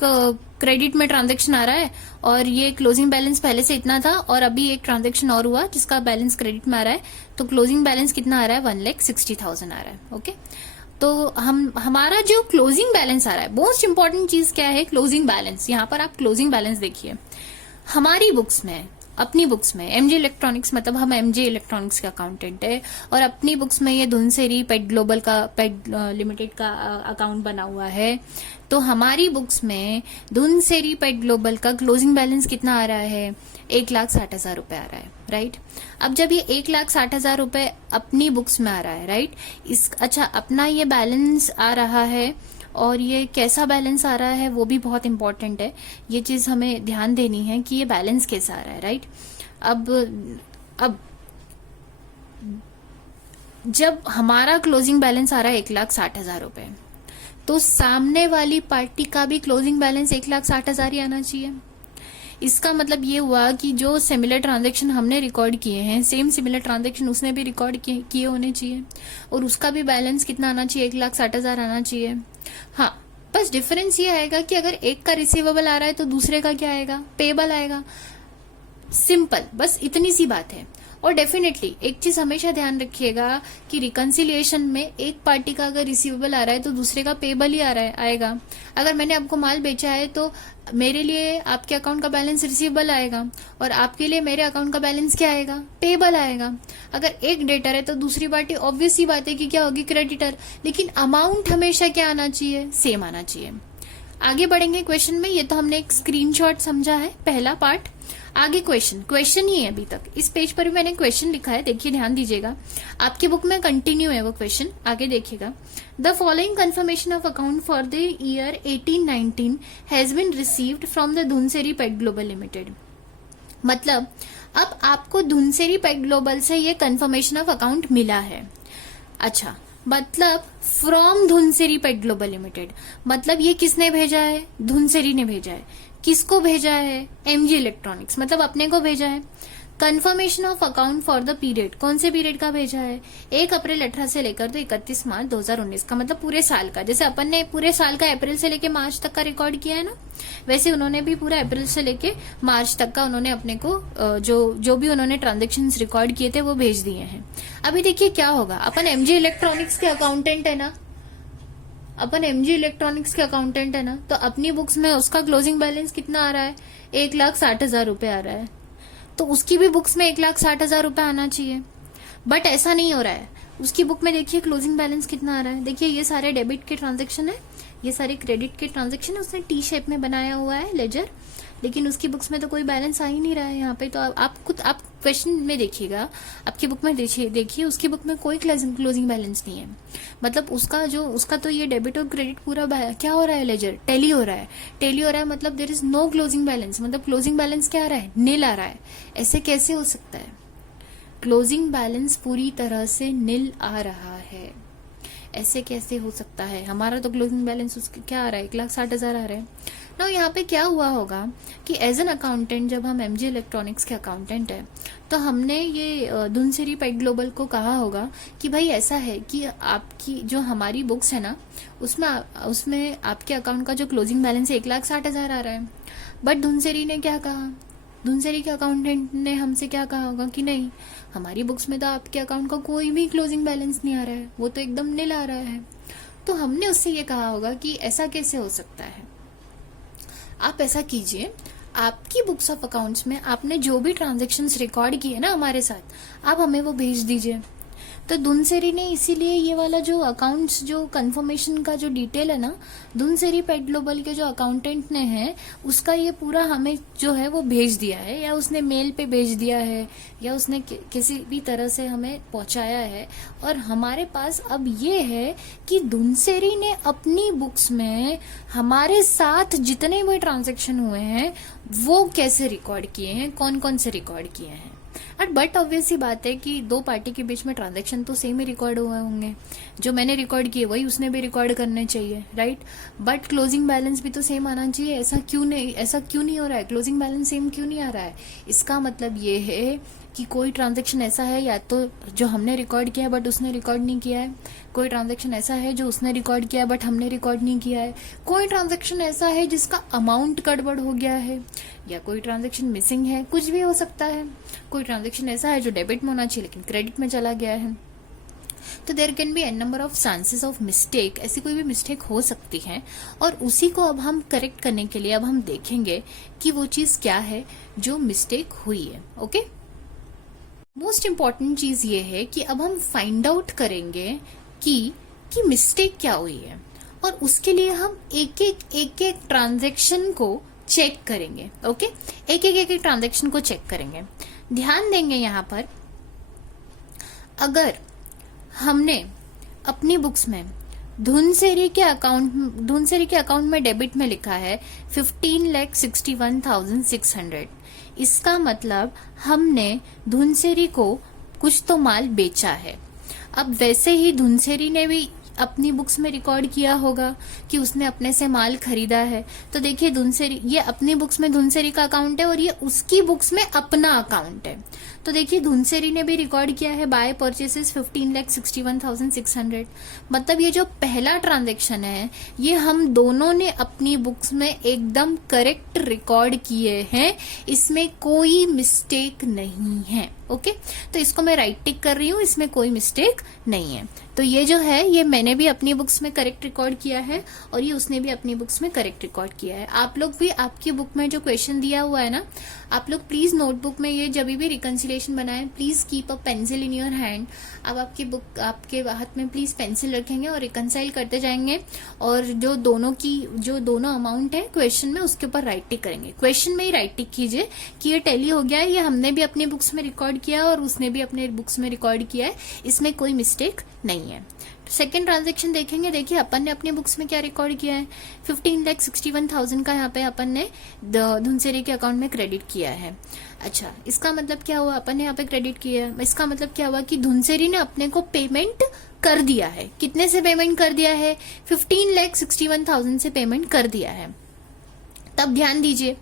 क्रेडिट में ट्रांजैक्शन आ रहा है, और ये क्लोजिंग बैलेंस पहले से इतना था, और अभी एक ट्रांजैक्शन और हुआ जिसका बैलेंस क्रेडिट में आ रहा है, तो क्लोजिंग बैलेंस कितना आ रहा है, 1,60,000 आ रहा है। ओके, तो हमारा जो क्लोजिंग बैलेंस आ रहा है, मोस्ट इंपॉर्टेंट चीज क्या है, क्लोजिंग बैलेंस। यहाँ पर आप क्लोजिंग बैलेंस देखिए, हमारी बुक्स में, अपनी बुक्स में एमजे इलेक्ट्रॉनिक्स, मतलब हम एमजे इलेक्ट्रॉनिक्स के अकाउंटेंट है, और अपनी बुक्स में ये धुनसेरी पेट ग्लोबल का, पेट लिमिटेड का अकाउंट बना हुआ है। तो हमारी बुक्स में धुनसेरी पेट ग्लोबल का क्लोजिंग बैलेंस कितना आ रहा है, 1,60,000 रुपए आ रहा है, राइट। अब जब ये 1,60,000 रुपए अपनी बुक्स में आ रहा है, राइट, अच्छा, अपना ये बैलेंस आ रहा है, और ये कैसा बैलेंस आ रहा है वो भी बहुत इंपॉर्टेंट है, ये चीज हमें ध्यान देनी है कि ये बैलेंस कैसा आ रहा है, राइट। अब जब हमारा क्लोजिंग बैलेंस आ रहा है 1,60,000 रुपए, तो सामने वाली पार्टी का भी क्लोजिंग बैलेंस 1,60,000 ही आना चाहिए। इसका मतलब ये हुआ कि जो सिमिलर ट्रांजैक्शन हमने रिकॉर्ड किए हैं, सेम सिमिलर ट्रांजैक्शन उसने भी रिकॉर्ड किए होने चाहिए, और उसका भी बैलेंस कितना आना चाहिए, 1,60,000 आना चाहिए। हाँ, बस डिफरेंस ये आएगा कि अगर एक का रिसीवेबल आ रहा है तो दूसरे का क्या आएगा, पेबल आएगा। सिंपल, बस इतनी सी बात है। और डेफिनेटली एक चीज हमेशा ध्यान रखिएगा कि रिकंसिलिएशन में एक पार्टी का अगर रिसीवेबल आ रहा है तो दूसरे का पेबल ही आएगा। अगर मैंने आपको माल बेचा है तो मेरे लिए आपके अकाउंट का बैलेंस रिसीवेबल आएगा, और आपके लिए मेरे अकाउंट का बैलेंस क्या आएगा, पेबल आएगा। अगर एक डेटर है तो दूसरी पार्टी ऑब्वियस ही बात है कि क्या होगी, क्रेडिटर। लेकिन अमाउंट हमेशा क्या आना चाहिए, सेम आना चाहिए। आगे बढ़ेंगे क्वेश्चन में, ये तो हमने एक स्क्रीनशॉट समझा है, पहला पार्ट। आगे क्वेश्चन ही है, अभी तक इस पेज पर भी मैंने क्वेश्चन लिखा है, देखिए ध्यान दीजिएगा, आपकी बुक में कंटिन्यू है वो क्वेश्चन, आगे देखिएगा। The following confirmation of account for the year 18-19 has been received from the Dhunseri pet global limited. मतलब अब आपको धुनसेरी पेट ग्लोबल से ये कंफर्मेशन ऑफ अकाउंट मिला है। अच्छा, मतलब फ्रॉम धुनसेरी पेट ग्लोबल लिमिटेड, मतलब ये किसने भेजा है, धुनसेरी ने भेजा है। किसको भेजा है, एमजी इलेक्ट्रॉनिक्स, मतलब अपने को भेजा है। Confirmation of account for the period, कौन से पीरियड का भेजा है, 1 अप्रैल 18 से लेकर तो 31 मार्च 2019 का, मतलब पूरे साल का। जैसे अपन ने पूरे साल का अप्रैल से लेके मार्च तक का रिकॉर्ड किया है ना, वैसे उन्होंने भी पूरा अप्रैल से लेके मार्च तक का उन्होंने अपने को जो भी उन्होंने ट्रांजेक्शन रिकॉर्ड किए थे वो भेज दिए हैं। अभी देखिए क्या होगा, अपन एमजी इलेक्ट्रॉनिक्स के अकाउंटेंट है ना, अपन एमजी इलेक्ट्रॉनिक्स के अकाउंटेंट है ना, तो अपनी बुक्स में उसका क्लोजिंग बैलेंस कितना आ रहा है, 1,60,000 रुपए आ रहा है, तो उसकी भी बुक्स में 1,60,000 रुपए आना चाहिए। बट ऐसा नहीं हो रहा है, उसकी बुक में देखिए क्लोजिंग बैलेंस कितना आ रहा है। देखिए ये सारे डेबिट के ट्रांजेक्शन है, ये सारे क्रेडिट के ट्रांजेक्शन है, उसने टी शेप में बनाया हुआ है लेजर, लेकिन उसकी बुक्स में तो कोई बैलेंस आ ही नहीं रहा है यहाँ पे। तो आप क्वेश्चन में देखिएगा, आपकी बुक में देखिए उसकी बुक में कोई क्लोजिंग बैलेंस नहीं है। मतलब उसका तो ये डेबिट और क्रेडिट पूरा क्या हो रहा है, लेजर टैली हो रहा है, मतलब there is no closing balance, मतलब क्लोजिंग बैलेंस क्या आ रहा है, नील आ रहा है। ऐसे कैसे हो सकता है, क्लोजिंग बैलेंस पूरी तरह से नील आ रहा है, ऐसे कैसे हो सकता है। हमारा तो क्लोजिंग बैलेंस उसके क्या आ रहा है, 1,60,000 आ रहा है ना। यहाँ पे क्या हुआ होगा कि एज एन अकाउंटेंट, जब हम एमजी इलेक्ट्रॉनिक्स के अकाउंटेंट है तो हमने ये धुनसेरी पेट ग्लोबल को कहा होगा कि भाई ऐसा है कि आपकी जो हमारी बुक्स है ना, उसमें आपके अकाउंट का जो क्लोजिंग बैलेंस है 1,60,000 आ रहा है। बट धुनसेरी ने क्या कहा, धुनसेरी के अकाउंटेंट ने हमसे क्या कहा होगा कि नहीं, हमारी बुक्स में तो आपके अकाउंट का कोई भी क्लोजिंग बैलेंस नहीं आ रहा है, वो तो एकदम नील आ रहा है। तो हमने उससे ये कहा होगा कि ऐसा कैसे हो सकता है। आप ऐसा कीजिए, आपकी बुक्स ऑफ अकाउंट्स में आपने जो भी ट्रांजैक्शंस रिकॉर्ड किए ना हमारे साथ, आप हमें वो भेज दीजिए। तो धुनसेरी ने इसीलिए ये वाला जो अकाउंट्स जो कंफर्मेशन का जो डिटेल है ना, धुनसेरी पेट ग्लोबल के जो अकाउंटेंट ने है उसका ये पूरा हमें जो है वो भेज दिया है, या उसने मेल पे भेज दिया है, या उसने किसी भी तरह से हमें पहुंचाया है। और हमारे पास अब ये है कि धुनसेरी ने अपनी बुक्स में हमारे साथ जितने भी ट्रांजेक्शन हुए हैं वो कैसे रिकॉर्ड किए हैं, कौन कौन से रिकॉर्ड किए हैं। बट ऑब्वियस सी बात है कि दो पार्टी के बीच में ट्रांजैक्शन तो सेम ही रिकॉर्ड हुए होंगे, जो मैंने रिकॉर्ड किए वही उसने भी रिकॉर्ड करने चाहिए, राइट। बट क्लोजिंग बैलेंस भी तो सेम आना चाहिए, ऐसा क्यों नहीं हो रहा है, क्लोजिंग बैलेंस सेम क्यों नहीं आ रहा है? इसका मतलब ये है कि कोई ट्रांजैक्शन ऐसा है या तो जो हमने रिकॉर्ड किया है बट उसने रिकॉर्ड नहीं किया है, कोई ट्रांजैक्शन ऐसा है जो उसने रिकॉर्ड किया है बट हमने रिकॉर्ड नहीं किया है, कोई ट्रांजैक्शन ऐसा है जिसका अमाउंट गड़बड़ हो गया है, या कोई ट्रांजैक्शन मिसिंग है, कुछ भी हो सकता है। कोई ट्रांजैक्शन ऐसा है जो डेबिट में होना चाहिए लेकिन क्रेडिट में चला गया है। तो there can be n number of chances of mistake, ऐसी कोई भी मिस्टेक हो सकती है, और उसी को अब हम करेक्ट करने के लिए अब हम देखेंगे कि वो चीज क्या है जो मिस्टेक हुई है। ओके, मोस्ट इम्पॉर्टेंट चीज ये है कि अब हम फाइंड आउट करेंगे कि मिस्टेक क्या हुई है, और उसके लिए हम एक एक ट्रांजैक्शन को चेक करेंगे। ओके, एक एक ट्रांजैक्शन को चेक करेंगे। ध्यान देंगे यहाँ पर, अगर हमने अपनी बुक्स में धुनसेरी के अकाउंट में डेबिट में लिखा है 15,61,600, इसका मतलब हमने धुनसेरी को कुछ तो माल बेचा है। अब वैसे ही धुनसेरी ने भी अपनी बुक्स में रिकॉर्ड किया होगा कि उसने अपने से माल खरीदा है। तो देखिए धुनसेरी, ये अपनी बुक्स में धुनसेरी का अकाउंट है और ये उसकी बुक्स में अपना अकाउंट है। तो देखिए धुनसेरी ने भी रिकॉर्ड किया है बाय परचेसेस 15,61,600। मतलब ये जो पहला ट्रांजैक्शन है ये हम दोनों ने अपनी बुक्स में एकदम करेक्ट रिकॉर्ड किए हैं, इसमें कोई मिस्टेक नहीं है। ओके, तो इसको मैं राइट टिक कर रही हूँ, इसमें कोई मिस्टेक नहीं है। तो ये जो है ये मैंने भी अपनी बुक्स में करेक्ट रिकॉर्ड किया है और ये उसने भी अपनी बुक्स में करेक्ट रिकॉर्ड किया है। आप लोग भी आपकी बुक में जो क्वेश्चन दिया हुआ है ना, आप लोग प्लीज नोटबुक में ये जब भी रिकंसिलिएशन बनाएं, please keep a pencil in your hand. अब आपकी बुक आपके हाथ में प्लीज पेंसिल रखेंगे और रिकंसाइल करते जाएंगे, और जो दोनों अमाउंट है क्वेश्चन में उसके ऊपर राइट टिक करेंगे। क्वेश्चन में ही राइट टिक कीजिए कि ये टैली हो गया है, ये हमने भी अपनी बुक्स में रिकॉर्ड किया और उसने भी अपने बुक्स में रिकॉर्ड किया है, इसमें कोई मिस्टेक नहीं है। सेकेंड ट्रांजैक्शन देखेंगे। देखिए अपन ने अपने बुक्स में क्या रिकॉर्ड किया है, 15,61,000 का यहाँ पे अपन ने धुनसेरी के अकाउंट में क्रेडिट किया है। अच्छा, इसका मतलब क्या हुआ, अपन ने यहाँ पे क्रेडिट किया है, इसका मतलब क्या हुआ कि धुनसेरी ने अपने को पेमेंट कर दिया है। कितने से पेमेंट कर दिया है, 15,61,000 से पेमेंट कर दिया है। तब ध्यान दीजिए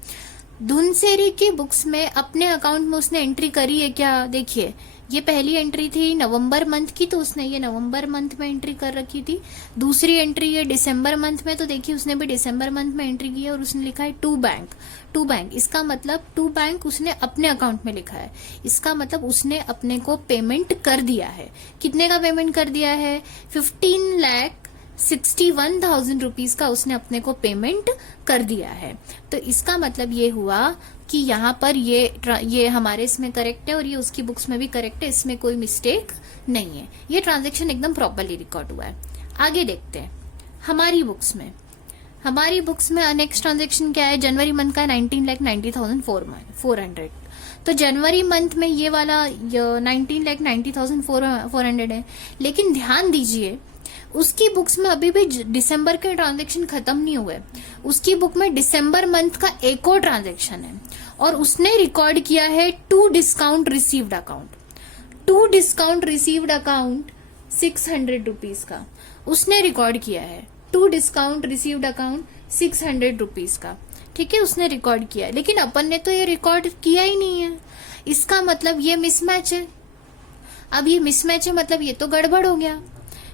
धुनसेरी की बुक्स में अपने अकाउंट में उसने एंट्री करी है क्या। देखिए ये पहली एंट्री थी नवंबर मंथ की, तो उसने ये नवंबर मंथ में एंट्री कर रखी थी। दूसरी एंट्री ये दिसंबर मंथ में, तो देखिए उसने भी दिसंबर मंथ में एंट्री की है और उसने लिखा है टू बैंक। इसका मतलब टू बैंक उसने अपने अकाउंट में लिखा है, इसका मतलब उसने अपने को पेमेंट कर दिया है। कितने का पेमेंट कर दिया है, 15,61,000 रुपीज का उसने अपने को पेमेंट कर दिया है। तो इसका मतलब ये हुआ कि यहाँ पर ये हमारे इसमें करेक्ट है और ये उसकी बुक्स में भी करेक्ट है, इसमें कोई मिस्टेक नहीं है। ये ट्रांजैक्शन एकदम प्रॉपरली रिकॉर्ड हुआ है। आगे देखते हैं हमारी बुक्स में नेक्स्ट ट्रांजैक्शन क्या है, जनवरी मंथ का 19,90,400। तो जनवरी मंथ में ये वाला 19,90,400 है, लेकिन ध्यान दीजिए उसकी बुक्स में अभी भी दिसंबर के ट्रांजैक्शन खत्म नहीं हुए। उसकी बुक में दिसंबर मंथ का एक और ट्रांजैक्शन है और उसने रिकॉर्ड किया है to discount received account 600 rupees का उसने रिकॉर्ड किया है। To discount received account 600 rupees का, ठीक है, उसने रिकॉर्ड किया है, लेकिन अपन ने तो ये रिकॉर्ड किया ही नहीं है। इसका मतलब ये मिसमैच है। अब ये मिसमैच है मतलब ये तो गड़बड़ हो गया।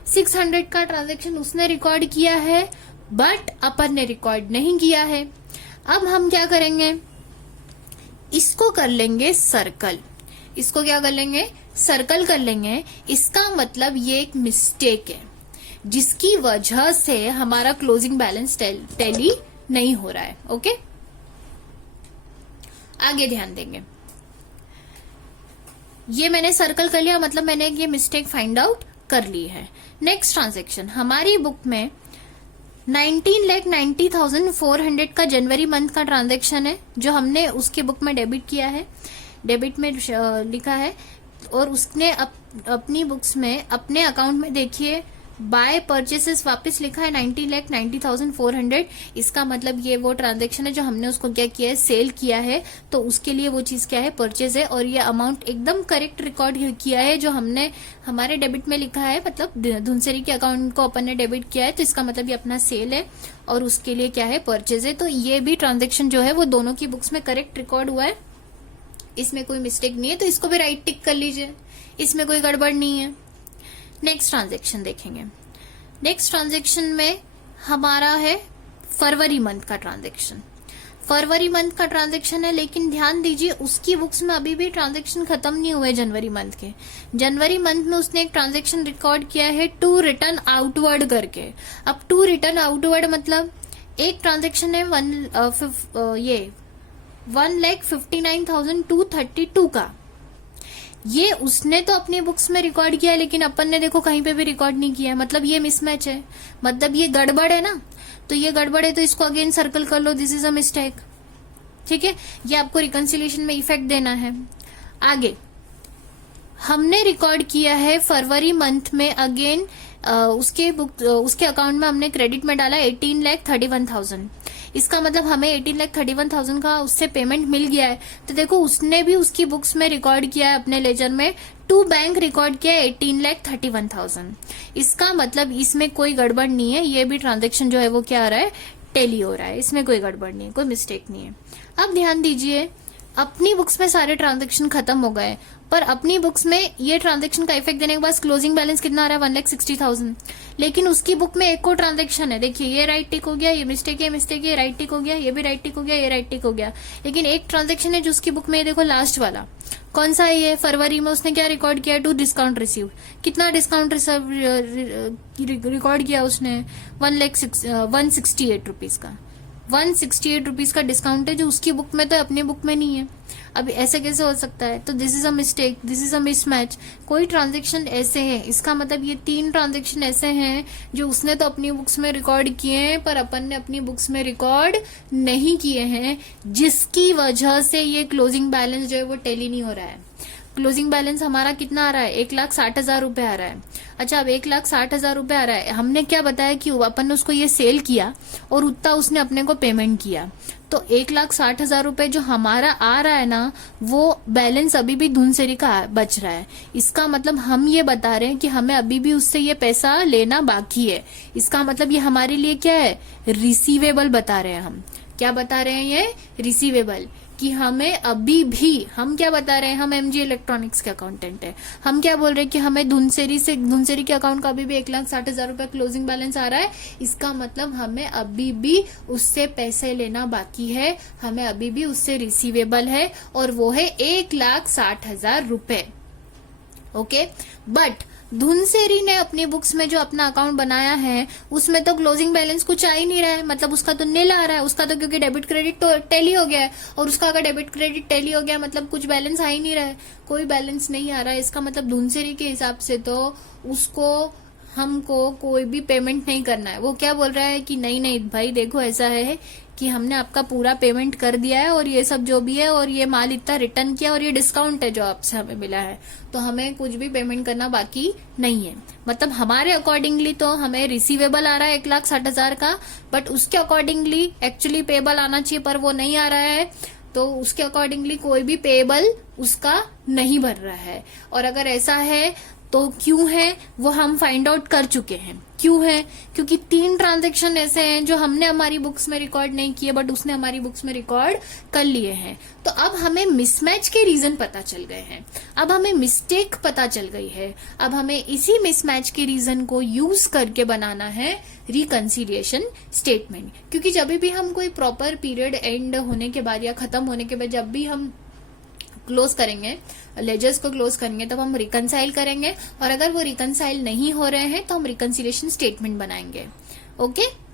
600 का ट्रांजैक्शन उसने रिकॉर्ड किया है बट अपन ने रिकॉर्ड नहीं किया है। अब हम क्या करेंगे, इसको कर लेंगे सर्कल। इसको क्या कर लेंगे, सर्कल कर लेंगे। इसका मतलब ये एक मिस्टेक है जिसकी वजह से हमारा क्लोजिंग बैलेंस टैली नहीं हो रहा है। ओके, आगे ध्यान देंगे। ये मैंने सर्कल कर लिया, मतलब मैंने ये मिस्टेक फाइंड आउट कर ली है। नेक्स्ट ट्रांजैक्शन हमारी बुक में 19,90,400 का जनवरी मंथ का ट्रांजैक्शन है जो हमने उसकी बुक में डेबिट किया है, डेबिट में लिखा है, और उसने अपनी बुक्स में अपने अकाउंट में देखिए बाय परचेसेस वापस लिखा है 90,90,400। इसका मतलब ये वो ट्रांजेक्शन है जो हमने उसको क्या किया है, सेल किया है, तो उसके लिए वो चीज क्या है, परचेज है। और ये अमाउंट एकदम करेक्ट रिकॉर्ड किया है जो हमने हमारे डेबिट में लिखा है, मतलब धुनसेरी के अकाउंट को अपन ने डेबिट किया है, तो इसका मतलब ये अपना सेल है और उसके लिए क्या है, परचेज है। तो ये भी ट्रांजेक्शन जो है वो दोनों की बुक्स में करेक्ट रिकॉर्ड हुआ है, इसमें कोई मिस्टेक नहीं है, तो इसको भी राइट टिक कर लीजिए, इसमें कोई गड़बड़ नहीं है। नेक्स्ट ट्रांजेक्शन देखेंगे। नेक्स्ट ट्रांजेक्शन में हमारा है फरवरी मंथ का ट्रांजेक्शन। फरवरी मंथ का ट्रांजेक्शन है, लेकिन ध्यान दीजिए उसकी बुक्स में अभी भी ट्रांजेक्शन खत्म नहीं हुए जनवरी मंथ के। जनवरी मंथ में उसने एक ट्रांजेक्शन रिकॉर्ड किया है टू रिटर्न आउटवर्ड करके। अब टू रिटर्न आउटवर्ड मतलब एक ट्रांजेक्शन है 1,59,232 का, ये उसने तो अपनी बुक्स में रिकॉर्ड किया है, लेकिन अपन ने देखो कहीं पे भी रिकॉर्ड नहीं किया है, मतलब ये मिसमैच है, मतलब ये गड़बड़ है ना। तो ये गड़बड़ है तो इसको अगेन सर्कल कर लो, दिस इज अ मिस्टेक। ठीक है, ये आपको रिकंसिलिएशन में इफेक्ट देना है। आगे हमने रिकॉर्ड किया है फरवरी मंथ में अगेन उसके अकाउंट में हमने क्रेडिट में डाला 18,31,000। इसका मतलब हमें 18,31,000 का उससे पेमेंट मिल गया है। तो देखो उसने भी उसकी बुक्स में रिकॉर्ड किया है अपने लेजर में, टू बैंक रिकॉर्ड किया है 18,31,000। इसका मतलब इसमें कोई गड़बड़ नहीं है, ये भी ट्रांजेक्शन जो है वो क्या आ रहा है, टेली हो रहा है, इसमें कोई गड़बड़ नहीं है, कोई मिस्टेक नहीं है। अब ध्यान दीजिए अपनी बुक्स में सारे ट्रांजेक्शन खत्म हो गए, पर अपनी बुक्स में ये ट्रांजेक्शन का इफेक्ट देने के बाद क्लोजिंग बैलेंस कितना आ रहा है, 1,60,000। लेकिन उसकी बुक में एक और ट्रांजेक्शन है, देखिए ये राइट टिक हो गया, ये मिस्टेक है, मिस्टेक है, राइट टिक हो गया, ये भी राइट टिक हो गया, ये राइट टिक हो गया। लेकिन एक ट्रांजेक्शन है जो उसकी बुक में, देखो लास्ट वाला कौन सा है, ये फरवरी में उसने क्या रिकॉर्ड किया, टू डिस्काउंट रिसीव। कितना डिस्काउंट रिकॉर्ड किया उसने, 168 रुपीज का, 168 रुपीज का डिस्काउंट है जो उसकी बुक में, तो अपनी बुक में नहीं है। अब ऐसे कैसे हो सकता है, तो this is a mistake, this is a mismatch. कोई ट्रांजेक्शन ऐसे है, इसका मतलब ये 3 ट्रांजेक्शन ऐसे हैं जो उसने तो अपनी बुक्स में रिकॉर्ड किए हैं पर अपन ने अपनी बुक्स में रिकॉर्ड नहीं किए हैं, जिसकी वजह से ये क्लोजिंग बैलेंस जो है वो टेली नहीं हो रहा है। क्लोजिंग बैलेंस हमारा कितना आ रहा है, 1,60,000 रुपए आ रहा है। अच्छा, अब 1,60,000 रुपए आ रहा है, हमने क्या बताया कि अपन ने उसको ये सेल किया और उतना उसने अपने को पेमेंट किया, तो 1,60,000 रुपए जो हमारा आ रहा है ना, वो बैलेंस अभी भी धुनसेरी का बच रहा है। इसका मतलब हम ये बता रहे हैं कि हमें अभी भी उससे ये पैसा लेना बाकी है। इसका मतलब ये हमारे लिए क्या है, रिसीवेबल बता रहे हैं। हम क्या बता रहे हैं, ये रिसीवेबल, कि हमें अभी भी, हम क्या बता रहे हैं, हम एमजी इलेक्ट्रॉनिक्स के अकाउंटेंट है, हम क्या बोल रहे हैं कि हमें धुनसेरी के अकाउंट का अभी भी 1,60,000 रुपए क्लोजिंग बैलेंस आ रहा है। इसका मतलब हमें अभी भी उससे पैसे लेना बाकी है, हमें अभी भी उससे रिसीवेबल है, और वो है 1,60,000 रुपए। ओके, बट धुनसेरी ने अपनी बुक्स में जो अपना अकाउंट बनाया है उसमें तो क्लोजिंग बैलेंस कुछ आ ही नहीं रहा है, मतलब उसका तो नील आ रहा है, उसका तो क्योंकि डेबिट क्रेडिट तो टैली हो गया है, और उसका अगर डेबिट क्रेडिट टैली हो गया मतलब कुछ बैलेंस आ ही नहीं रहा है, कोई बैलेंस नहीं आ रहा है। इसका मतलब धुनसेरी के हिसाब से तो उसको, हमको कोई भी पेमेंट नहीं करना है। वो क्या बोल रहा है कि नहीं नहीं भाई देखो ऐसा है कि हमने आपका पूरा पेमेंट कर दिया है और ये सब जो भी है, और ये माल इतना रिटर्न किया, और ये डिस्काउंट है जो आपसे हमें मिला है, तो हमें कुछ भी पेमेंट करना बाकी नहीं है। मतलब हमारे अकॉर्डिंगली तो हमें रिसीवेबल आ रहा है 1,60,000 का, बट उसके अकॉर्डिंगली एक्चुअली पेबल आना चाहिए पर वो नहीं आ रहा है, तो उसके अकॉर्डिंगली कोई भी पेबल उसका नहीं भर रहा है। और अगर ऐसा है तो क्यों है वो हम फाइंड आउट कर चुके हैं। क्यों है, क्योंकि 3 ट्रांजेक्शन ऐसे हैं जो हमने हमारी बुक्स में रिकॉर्ड नहीं किए बट उसने हमारी बुक्स में रिकॉर्ड कर लिए हैं। तो अब हमें मिसमैच के रीजन पता चल गए हैं, अब हमें मिस्टेक पता चल गई है, अब हमें इसी मिसमैच के रीजन को यूज करके बनाना है रिकंसिलिएशन स्टेटमेंट। क्योंकि जब भी हम कोई प्रॉपर पीरियड एंड होने के बाद या खत्म होने के बाद जब भी हम क्लोज करेंगे, लेजर्स को क्लोज करेंगे, तब हम रिकंसाइल करेंगे, और अगर वो रिकंसाइल नहीं हो रहे हैं तो हम रिकंसिलिएशन स्टेटमेंट बनाएंगे। ओके।